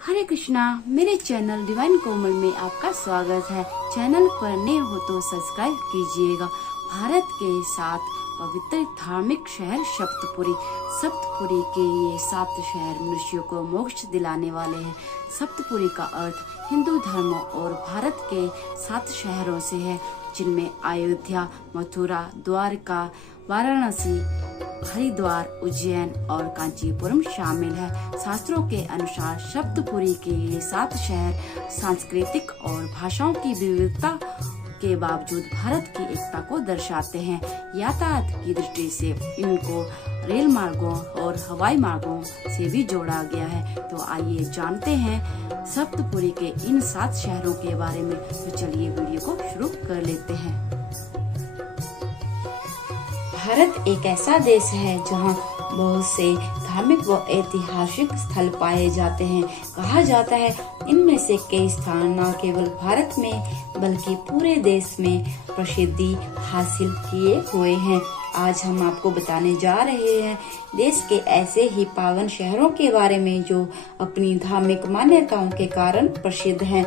हरे कृष्णा। मेरे channel divine कोमल में आपका स्वागत है। चैनल पर नए हो तो सब्सक्राइब कीजिएगा। भारत के 7 पवित्र धार्मिक शहर सप्तपुरी के ये 7 शहर मनुष्यों को मोक्ष दिलाने वाले हैं। सप्तपुरी का अर्थ हिंदू धर्म और भारत के 7 शहरों से है, जिनमें अयोध्या, मथुरा, द्वारका, वाराणसी, हरिद्वार, उज्जैन और कांचीपुरम शामिल है। शास्त्रों के अनुसार सप्तपुरी के ये 7 शहर सांस्कृतिक और भाषाओं की विविधता के बावजूद भारत की एकता को दर्शाते हैं। यातायात की दृष्टि से इनको रेल मार्गों और हवाई मार्गों से भी जोड़ा गया है। तो आइए जानते हैं सप्तपुरी के इन 7 शहरों के बारे में। तो चलिए वीडियो को शुरू कर लेते हैं। भारत एक ऐसा देश है जहां बहुत से धार्मिक व ऐतिहासिक स्थल पाए जाते हैं। कहा जाता है इनमें से कई स्थान न केवल भारत में बल्कि पूरे देश में प्रसिद्धि हासिल किए हुए हैं। आज हम आपको बताने जा रहे हैं देश के ऐसे ही पावन शहरों के बारे में जो अपनी धार्मिक मान्यताओं के कारण प्रसिद्ध हैं।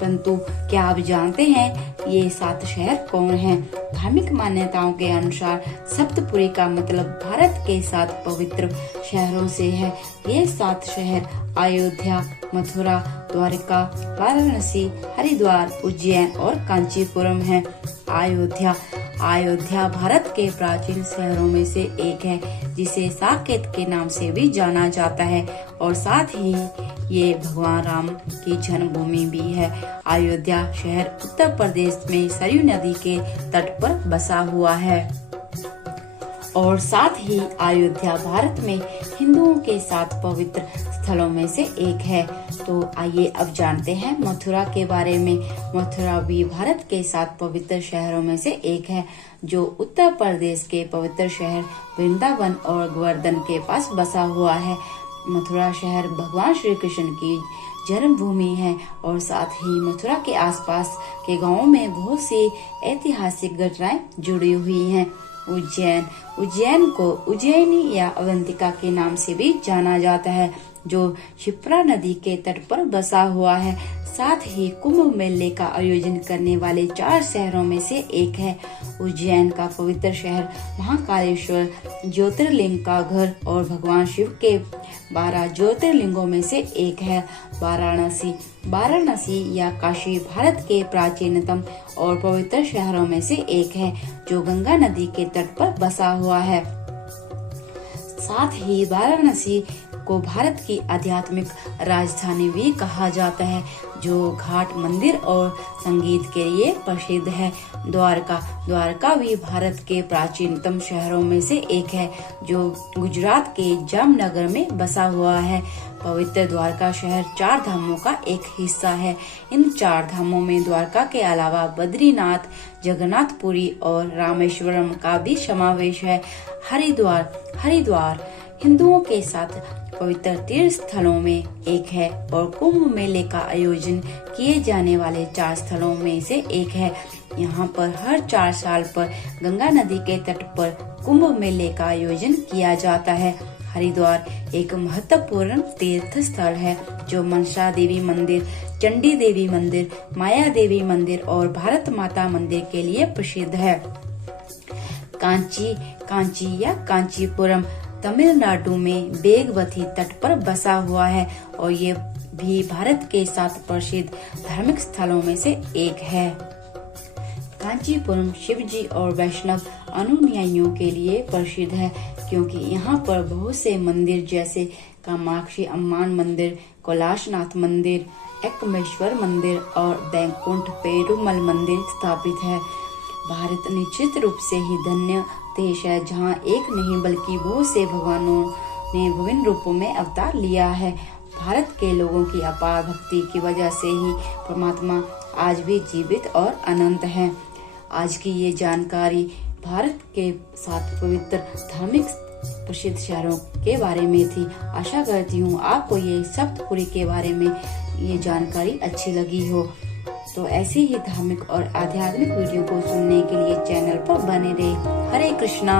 परंतु क्या आप जानते हैं ये 7 शहर कौन हैं? धार्मिक मान्यताओं के अनुसार सप्तपुरी का मतलब भारत के 7 पवित्र शहरों से है। ये 7 शहर अयोध्या, मथुरा, द्वारका, वाराणसी, हरिद्वार, उज्जैन और कांचीपुरम है। अयोध्या भारत के प्राचीन शहरों में से एक है, जिसे साकेत के नाम से भी जाना जाता है और साथ ही ये भगवान राम की जन्मभूमि भी है। अयोध्या शहर उत्तर प्रदेश में सरयू नदी के तट पर बसा हुआ है और साथ ही अयोध्या भारत में हिंदुओं के 7 पवित्र स्थलों में से एक है। तो आइए अब जानते हैं मथुरा के बारे में। मथुरा भी भारत के 7 पवित्र शहरों में से एक है, जो उत्तर प्रदेश के पवित्र शहर वृंदावन और गोवर्धन के पास बसा हुआ है। मथुरा शहर भगवान श्री कृष्ण की जन्मभूमि है और साथ ही मथुरा के आसपास के गांवों में बहुत सी ऐतिहासिक घटनाएं जुड़ी हुई हैं। उज्जैन को उज्जैनी या अवंतिका के नाम से भी जाना जाता है, जो क्षिप्रा नदी के तट पर बसा हुआ है। साथ ही कुंभ मेले का आयोजन करने वाले 4 शहरों में से एक है। उज्जैन का पवित्र शहर महाकालेश्वर ज्योतिर्लिंग का घर और भगवान शिव के 12 ज्योतिर्लिंगों में से एक है। वाराणसी या काशी भारत के प्राचीनतम और पवित्र शहरों में से एक है, जो गंगा नदी के तट पर बसा हुआ है। साथ ही वाराणसी को भारत की आध्यात्मिक राजधानी भी कहा जाता है, जो घाट मंदिर और संगीत के लिए प्रसिद्ध है। द्वारका भी भारत के प्राचीनतम शहरों में से एक है, जो गुजरात के जामनगर में बसा हुआ है। पवित्र द्वारका शहर 4 धामों का एक हिस्सा है। इन 4 धामों में द्वारका के अलावा बद्रीनाथ, जगन्नाथपुरी और रामेश्वरम का भी समावेश है। हरिद्वार हिंदुओं के 7 पवित्र तीर्थ स्थलों में एक है और कुंभ मेले का आयोजन किए जाने वाले 4 स्थलों में से एक है। यहाँ पर हर 4 साल पर गंगा नदी के तट पर कुंभ मेले का आयोजन किया जाता है। हरिद्वार एक महत्वपूर्ण तीर्थ स्थल है, जो मनसा देवी मंदिर, चंडी देवी मंदिर, माया देवी मंदिर और भारत माता मंदिर के लिए प्रसिद्ध है। कांची या कांचीपुरम तमिलनाडु में वेगवती तट पर बसा हुआ है और ये भी भारत के 7 प्रसिद्ध धार्मिक स्थलों में से एक है। कांचीपुरम शिवजी और वैष्णव अनुयायियों के लिए प्रसिद्ध है, क्योंकि यहाँ पर बहुत से मंदिर जैसे कामाक्षी अम्मान मंदिर, कैलाशनाथ मंदिर, एकमेश्वर मंदिर और बैकुंठ पेरुमल मंदिर स्थापित है। भारत निश्चित रूप से ही धन्य देश है, जहाँ एक नहीं बल्कि बहुत से भगवानों ने विभिन्न रूपों में अवतार लिया है। भारत के लोगों की अपार भक्ति की वजह से ही परमात्मा आज भी जीवित और अनंत है। आज की ये जानकारी भारत के 7 पवित्र धार्मिक प्रसिद्ध शहरों के बारे में थी। आशा करती हूँ आपको ये सप्तपुरी के बारे में ये जानकारी अच्छी लगी हो। तो ऐसे ही धार्मिक और आध्यात्मिक वीडियो को सुनने के लिए चैनल पर बने रहे। हरे कृष्णा।